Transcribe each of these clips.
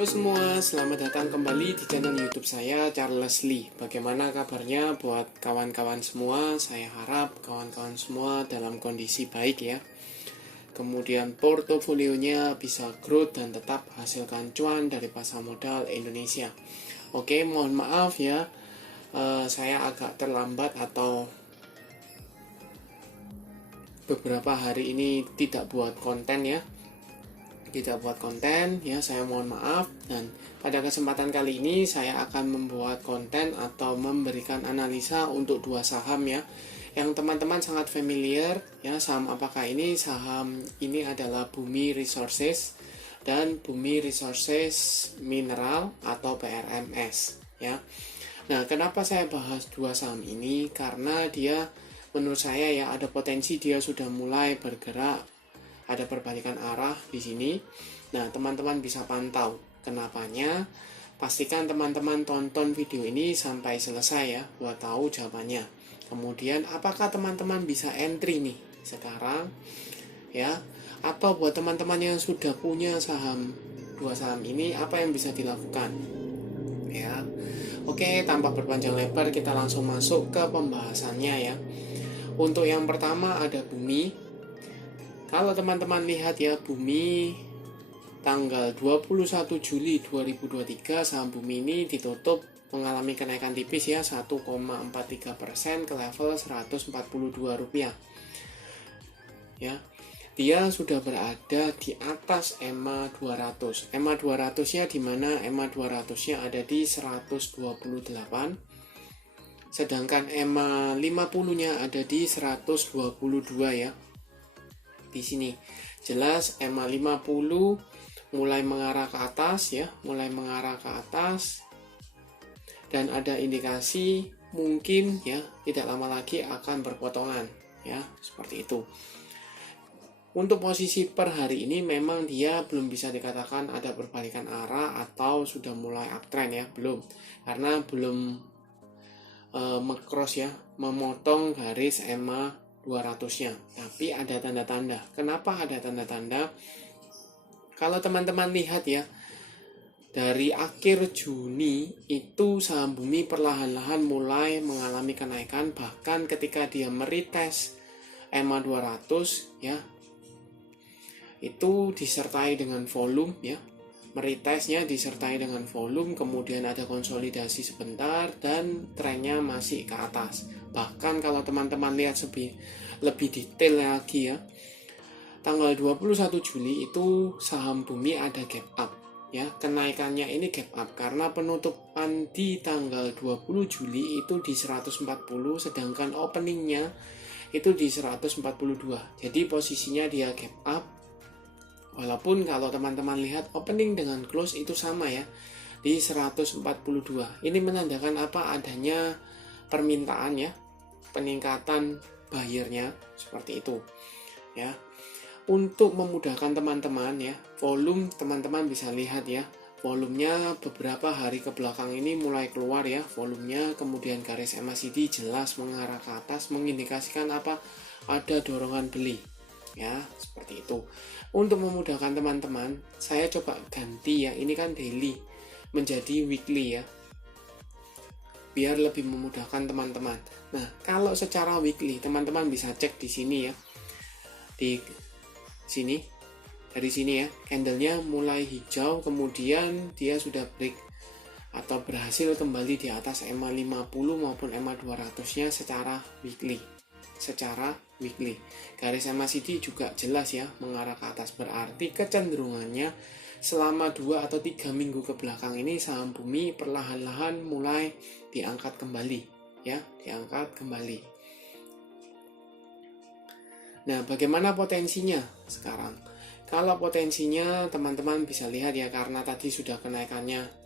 Halo semua, selamat datang kembali di channel YouTube saya, Charles Lee. Bagaimana kabarnya buat kawan-kawan semua? Saya harap kawan-kawan semua dalam kondisi baik ya. Kemudian portofolionya bisa growth dan tetap hasilkan cuan dari pasar modal Indonesia. Oke, mohon maaf ya, saya agak terlambat atau beberapa hari ini tidak buat konten ya. Saya mohon maaf. Dan pada kesempatan kali ini saya akan membuat konten atau memberikan analisa untuk dua saham ya, yang teman-teman sangat familiar ya. Saham apakah ini? Saham ini adalah Bumi Resources dan Bumi Resources Mineral atau BRMS ya. Nah, kenapa saya bahas dua saham ini? Karena dia menurut saya ya ada potensi dia sudah mulai bergerak, ada perbalikan arah di sini. Nah, teman-teman bisa pantau. Kenapanya? Pastikan teman-teman tonton video ini sampai selesai ya, buat tahu jawabannya. Kemudian, apakah teman-teman bisa entry nih sekarang? Ya, atau buat teman-teman yang sudah punya dua saham ini, apa yang bisa dilakukan? Ya, oke, tanpa berpanjang lebar, kita langsung masuk ke pembahasannya ya. Untuk yang pertama ada Bumi. Kalau teman-teman lihat ya, Bumi tanggal 21 Juli 2023 saham Bumi ini ditutup mengalami kenaikan tipis ya, 1,43% ke level Rp142 ya. Dia sudah berada di atas EMA 200. EMA 200-nya di mana? EMA 200-nya ada di 128. Sedangkan EMA 50-nya ada di 122 ya. Di sini jelas EMA 50 mulai mengarah ke atas ya, dan ada indikasi mungkin ya tidak lama lagi akan berpotongan ya, seperti itu. Untuk posisi per hari ini memang dia belum bisa dikatakan ada perbalikan arah atau sudah mulai uptrend ya, belum, karena belum memotong garis EMA 200-nya, tapi ada tanda-tanda. Kenapa ada tanda-tanda? Kalau teman-teman lihat ya, dari akhir Juni itu saham Bumi perlahan-lahan mulai mengalami kenaikan, bahkan ketika dia meretest EMA 200 ya, itu disertai dengan volume ya. Meretestnya disertai dengan volume, kemudian ada konsolidasi sebentar dan trennya masih ke atas. Bahkan kalau teman-teman lihat lebih detail lagi ya, tanggal 21 Juli itu saham Bumi ada gap up ya. Kenaikannya ini gap up karena penutupan di tanggal 20 Juli itu di 140, sedangkan openingnya itu di 142. Jadi posisinya dia gap up. Walaupun kalau teman-teman lihat opening dengan close itu sama ya, di 142. Ini menandakan apa? Adanya permintaan ya, peningkatan buyernya, seperti itu ya. Untuk memudahkan teman-teman ya, volume teman-teman bisa lihat ya, volumenya beberapa hari ke belakang ini mulai keluar ya volumenya, kemudian garis MACD jelas mengarah ke atas, mengindikasikan apa? Ada dorongan beli ya, seperti itu. Untuk memudahkan teman-teman, saya coba ganti ya, ini kan daily menjadi weekly ya, biar lebih memudahkan teman-teman. Nah, kalau secara weekly teman-teman bisa cek di sini ya, di sini, dari sini ya, candlenya mulai hijau, kemudian dia sudah break atau berhasil kembali di atas EMA 50 maupun EMA 200-nya secara weekly. Garis MACD juga jelas ya mengarah ke atas, berarti kecenderungannya selama 2 atau 3 minggu ke belakang ini saham Bumi perlahan-lahan mulai diangkat kembali ya, Nah, bagaimana potensinya sekarang? Kalau potensinya teman-teman bisa lihat ya, karena tadi sudah kenaikannya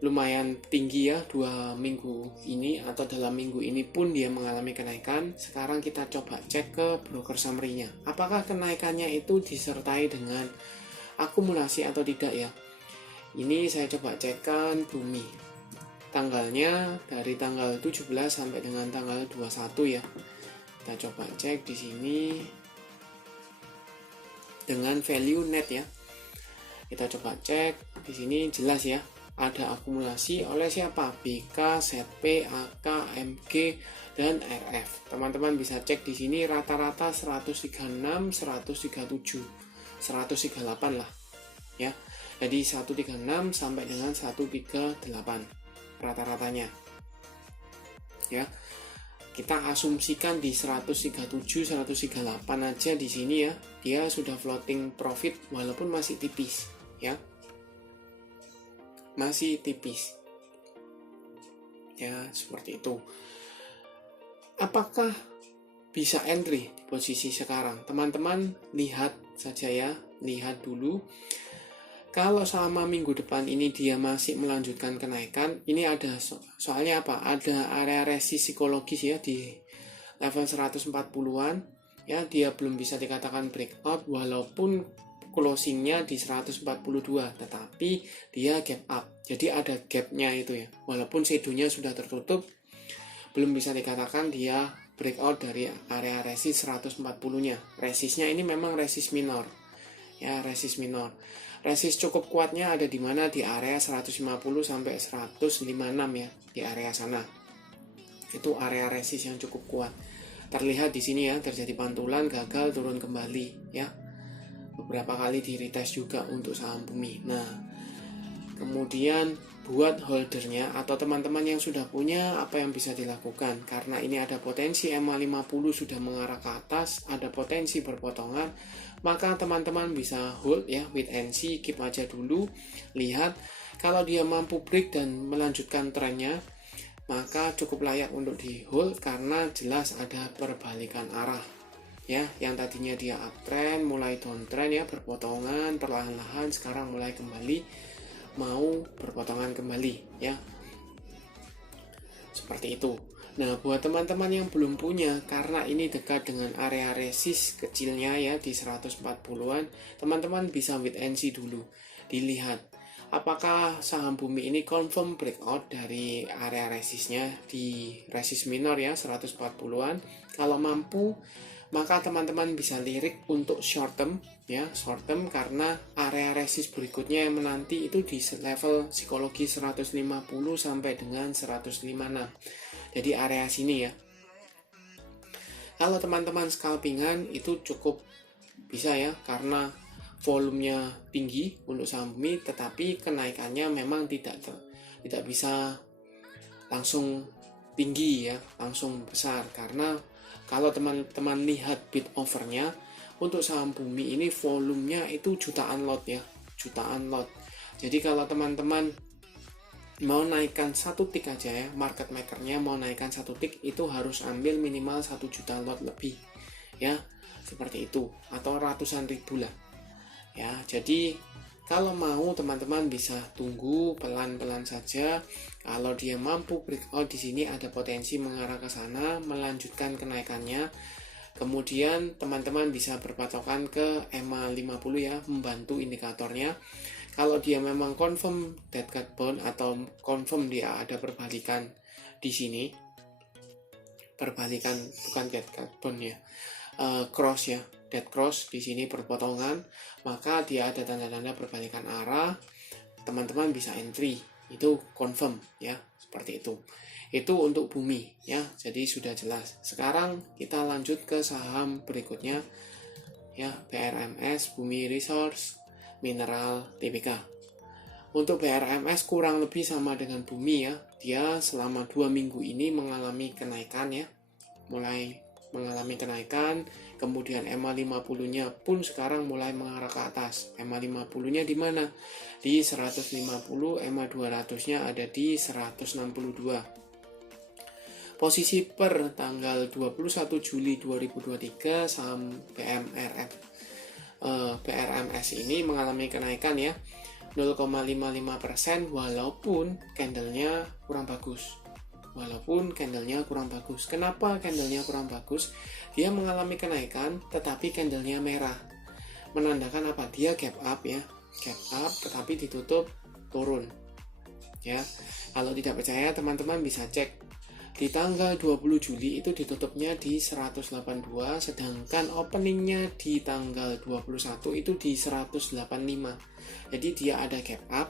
lumayan tinggi ya 2 minggu ini, atau dalam minggu ini pun dia mengalami kenaikan. Sekarang kita coba cek ke broker summary-nya. Apakah kenaikannya itu disertai dengan akumulasi atau tidak ya? Ini saya coba cekkan Bumi. Tanggalnya dari tanggal 17 sampai dengan tanggal 21 ya. Kita coba cek di sini dengan value net ya. Kita coba cek di sini jelas ya. Ada akumulasi oleh siapa? BK, ZP, AK, MG, dan RF. Teman-teman bisa cek di sini rata-rata 136, 137, 138 lah. Ya. Jadi 136 sampai dengan 138 rata-ratanya. Ya. Kita asumsikan di 137, 138 aja di sini ya. Dia sudah floating profit walaupun masih tipis, ya. Masih tipis. Ya, seperti itu. Apakah bisa entry di posisi sekarang? Teman-teman lihat saja ya, lihat dulu. Kalau selama minggu depan ini dia masih melanjutkan kenaikan, ini ada soalnya apa? Ada area resist psikologis ya di level 140-an. Ya, dia belum bisa dikatakan breakout walaupun closingnya di 142, tetapi dia gap up. Jadi ada gapnya itu ya. Walaupun shadownya sudah tertutup, belum bisa dikatakan dia breakout dari area resist 140-nya. Resistnya ini memang resist minor. Ya, resist minor. Resist cukup kuatnya ada di mana? Di area 150 sampai 156 ya, di area sana. Itu area resist yang cukup kuat. Terlihat di sini ya, terjadi pantulan, gagal, turun kembali ya. Beberapa kali di retest juga untuk saham bumi. Nah, kemudian buat holdernya atau teman-teman yang sudah punya, apa yang bisa dilakukan? Karena ini ada potensi MA50 sudah mengarah ke atas, ada potensi berpotongan, maka teman-teman bisa hold ya, wait and see, keep aja dulu, lihat. Kalau dia mampu break dan melanjutkan trennya, maka cukup layak untuk di hold karena jelas ada perbalikan arah. Ya, yang tadinya dia uptrend mulai downtrend ya, berpotongan perlahan-lahan, sekarang mulai kembali mau berpotongan kembali ya, seperti itu. Nah, buat teman-teman yang belum punya, karena ini dekat dengan area resist kecilnya ya di 140-an, teman-teman bisa wait and see dulu, dilihat apakah saham bumi ini confirm breakout dari area resistnya di resist minor ya 140-an. Kalau mampu, maka teman-teman bisa lirik untuk short term ya, short term, karena area resist berikutnya yang menanti itu di level psikologi 150 sampai dengan 156. Jadi area sini ya. Kalau teman-teman scalpingan itu cukup bisa ya, karena volumenya tinggi untuk saham bumi, tetapi kenaikannya memang tidak bisa langsung tinggi ya, langsung besar, karena kalau teman-teman lihat bid overnya untuk saham bumi ini volumenya itu jutaan lot ya, jutaan lot. Jadi kalau teman-teman mau naikkan satu tick aja ya, market makernya mau naikkan satu tick itu harus ambil minimal 1 juta lot lebih ya, seperti itu, atau ratusan ribu lah ya. Jadi kalau mau teman-teman bisa tunggu pelan-pelan saja. Kalau dia mampu breakout di sini ada potensi mengarah ke sana, melanjutkan kenaikannya. Kemudian teman-teman bisa berpatokan ke MA50 ya, membantu indikatornya. Kalau dia memang confirm dead cat bone atau confirm dia ada perbalikan di sini, perbalikan bukan dead cat bone ya, cross ya, dead cross di sini berpotongan, maka dia ada tanda-tanda perbalikan arah, teman-teman bisa entry, itu confirm ya, seperti itu. Itu untuk bumi ya, jadi sudah jelas. Sekarang kita lanjut ke saham berikutnya ya, BRMS, Bumi Resource, Mineral, TBK. Untuk BRMS kurang lebih sama dengan bumi ya, dia selama 2 minggu ini mengalami kenaikan ya, mulai mengalami kenaikan. Kemudian MA50-nya pun sekarang mulai mengarah ke atas. MA50-nya di mana? Di 150, MA200-nya ada di 162. Posisi per tanggal 21 Juli 2023 saham BRMS ini mengalami kenaikan ya 0,55% walaupun candlenya kurang bagus. Kenapa candlenya kurang bagus? Dia mengalami kenaikan tetapi candlenya merah. Menandakan apa? Dia gap up ya. Gap up tetapi ditutup turun. Ya. Kalau tidak percaya teman-teman bisa cek di tanggal 20 Juli itu ditutupnya di 182, sedangkan openingnya di tanggal 21 itu di 185. Jadi dia ada gap up,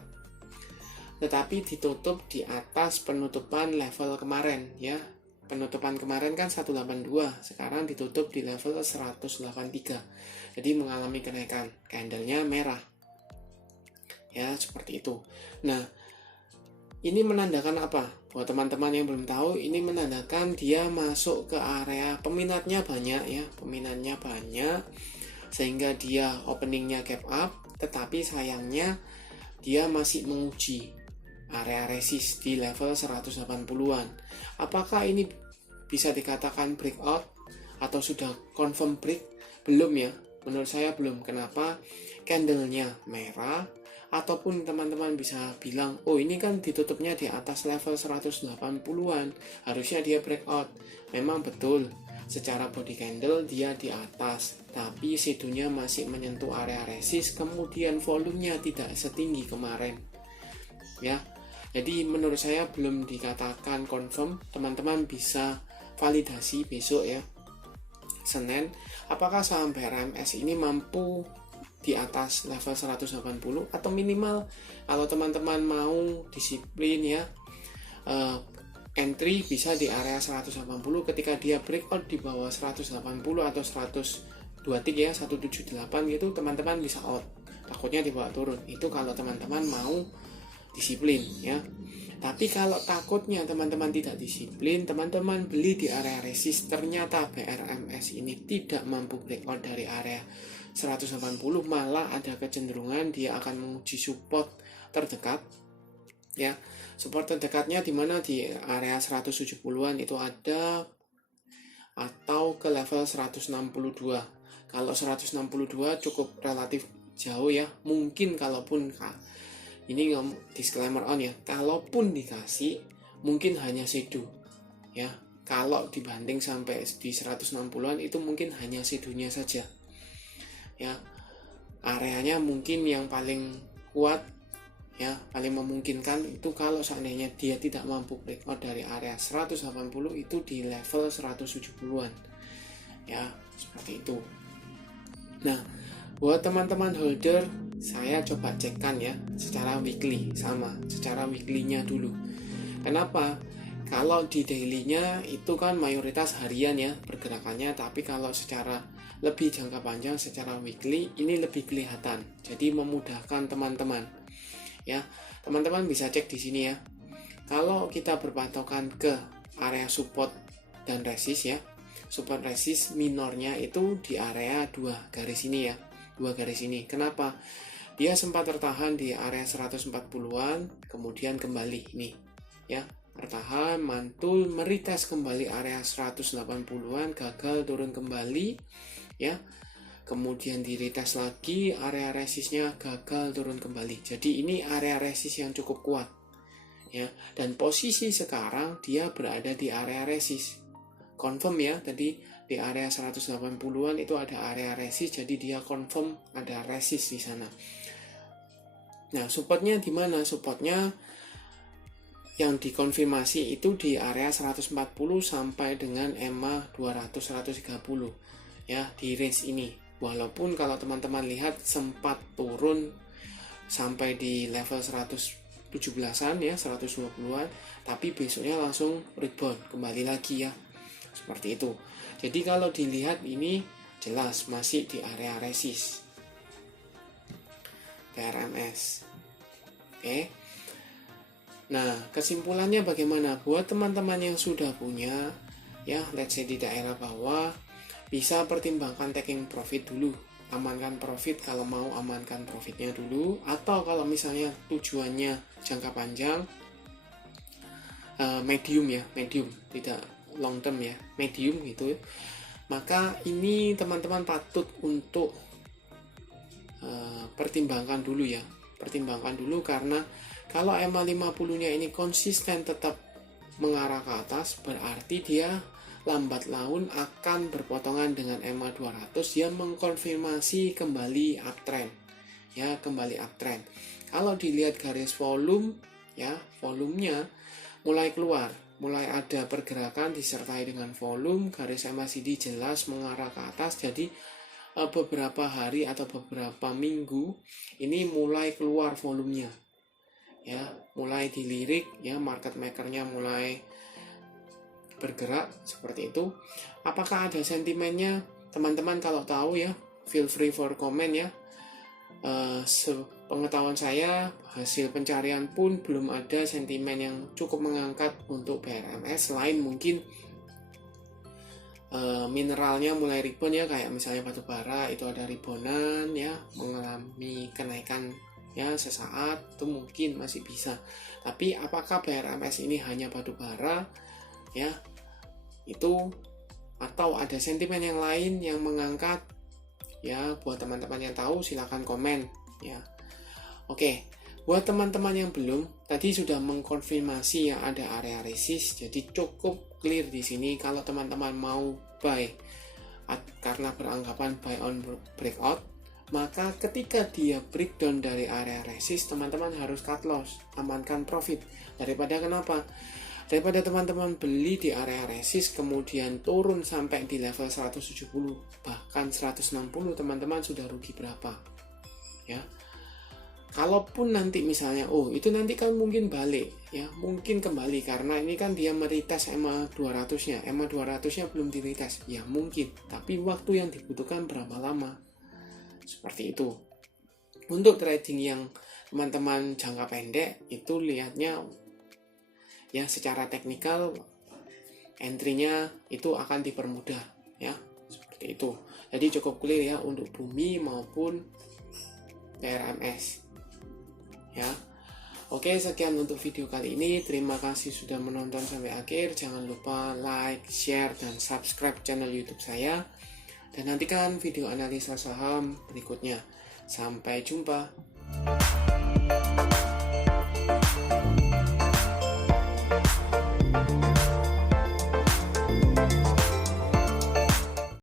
tetapi ditutup di atas penutupan level kemarin ya. Penutupan kemarin kan 182, sekarang ditutup di level 183. Jadi mengalami kenaikan, candlenya merah. Ya, seperti itu. Nah, ini menandakan apa? Buat teman-teman yang belum tahu, ini menandakan dia masuk ke area peminatnya banyak ya, peminatnya banyak, sehingga dia openingnya gap up, tetapi sayangnya dia masih menguji area resist di level 180-an. Apakah ini bisa dikatakan breakout atau sudah confirm break? Belum ya, menurut saya belum. Kenapa? Candlenya merah, ataupun teman-teman bisa bilang, oh ini kan ditutupnya di atas level 180-an, harusnya dia breakout. Memang betul, secara body candle dia di atas, tapi shadownya masih menyentuh area resist, kemudian volumenya tidak setinggi kemarin ya. Jadi menurut saya belum dikatakan confirm. Teman-teman bisa validasi besok ya, Senin, apakah saham BRMS ini mampu di atas level 180, atau minimal kalau teman-teman mau disiplin ya, entry bisa di area 180. Ketika dia breakout di bawah 180 atau 102 ya, 178 gitu, teman-teman bisa out, takutnya dibawa turun. Itu kalau teman-teman mau disiplin ya. Tapi kalau takutnya teman-teman tidak disiplin, teman-teman beli di area resist, ternyata BRMS ini tidak mampu breakout dari area 180, malah ada kecenderungan dia akan menguji support terdekat ya. Support terdekatnya di mana? Di area 170-an itu ada, atau ke level 162. Kalau 162 cukup relatif jauh ya. Mungkin kalaupun ini disclaimer on ya, kalaupun dikasih mungkin hanya shadow ya. Kalau dibanding sampai di 160-an itu mungkin hanya shadownya saja ya. Areanya mungkin yang paling kuat ya, paling memungkinkan itu kalau seandainya dia tidak mampu breakout dari area 180 itu di level 170-an ya, seperti itu. Nah, buat teman-teman holder, saya coba cekkan ya secara weekly, sama secara weekly-nya dulu. Kenapa? Kalau di daily-nya itu kan mayoritas harian ya pergerakannya, tapi kalau secara lebih jangka panjang, secara weekly ini lebih kelihatan. Jadi memudahkan teman-teman ya. Teman-teman bisa cek di sini ya. Kalau kita berpatokan ke area support dan resist ya, support resist minornya itu di area 2 garis ini ya. 2 garis ini. Kenapa? Dia sempat tertahan di area 140-an, kemudian kembali ini ya, tertahan, mantul, meretest kembali area 180-an, gagal, turun kembali ya. Kemudian di retest lagi, area resistnya gagal, turun kembali. Jadi ini area resist yang cukup kuat ya. Dan posisi sekarang dia berada di area resist. Confirm ya, tadi di area 180-an itu ada area resist, jadi dia confirm ada resist di sana. Nah, supportnya di mana? Supportnya yang dikonfirmasi itu di area 140 sampai dengan EMA 200 130 ya, di range ini. Walaupun kalau teman-teman lihat sempat turun sampai di level 117-an ya, 120-an, tapi besoknya langsung rebound kembali lagi ya. Seperti itu. Jadi kalau dilihat ini jelas masih di area resist BRMS. Oke. Nah, kesimpulannya bagaimana? Buat teman-teman yang sudah punya ya, let's say di daerah bawah, bisa pertimbangkan taking profit dulu. Amankan profit kalau mau, amankan profitnya dulu. Atau kalau misalnya tujuannya jangka panjang, medium ya, medium, tidak long term ya, medium gitu, maka ini teman-teman patut untuk pertimbangkan dulu ya, pertimbangkan dulu. Karena kalau EMA 50 nya ini konsisten tetap mengarah ke atas, berarti dia lambat laun akan berpotongan dengan EMA 200 yang mengkonfirmasi kembali uptrend ya, kembali uptrend. Kalau dilihat garis volume ya, volumenya mulai keluar mulai ada pergerakan disertai dengan volume, garis MACD jelas mengarah ke atas. Jadi beberapa hari atau beberapa minggu ini mulai keluar volumenya, ya, mulai dilirik, ya, market makernya mulai bergerak seperti itu. Apakah ada sentimennya? Teman-teman kalau tahu ya, feel free for comment ya. Sepengetahuan saya, hasil pencarian pun belum ada sentimen yang cukup mengangkat untuk BRMS. Selain mungkin mineralnya mulai rebound ya, kayak misalnya batu bara itu ada reboundan ya, mengalami kenaikan ya sesaat, itu mungkin masih bisa. Tapi apakah BRMS ini hanya batu bara ya, itu atau ada sentimen yang lain yang mengangkat? Ya, buat teman-teman yang tahu silakan komen ya. Oke, buat teman-teman yang belum, tadi sudah mengkonfirmasi yang ada area resist, jadi cukup clear di sini. Kalau teman-teman mau buy karena beranggapan buy on breakout, maka ketika dia breakdown dari area resist, teman-teman harus cut loss, amankan profit. Daripada kenapa? Daripada teman-teman beli di area resist kemudian turun sampai di level 170 bahkan 160, teman-teman sudah rugi berapa ya. Kalaupun nanti misalnya itu nanti kan mungkin balik ya, mungkin kembali karena ini kan dia meretest EMA 200-nya. EMA 200-nya belum diretest ya, mungkin, tapi waktu yang dibutuhkan berapa lama, seperti itu. Untuk trading yang teman-teman jangka pendek itu lihatnya ya secara teknikal, entry-nya itu akan dipermudah ya, seperti itu. Jadi cukup clear ya untuk bumi maupun BRMS ya. Oke, sekian untuk video kali ini. Terima kasih sudah menonton sampai akhir. Jangan lupa like, share, dan subscribe channel YouTube saya, dan nantikan video analisa saham berikutnya. Sampai jumpa.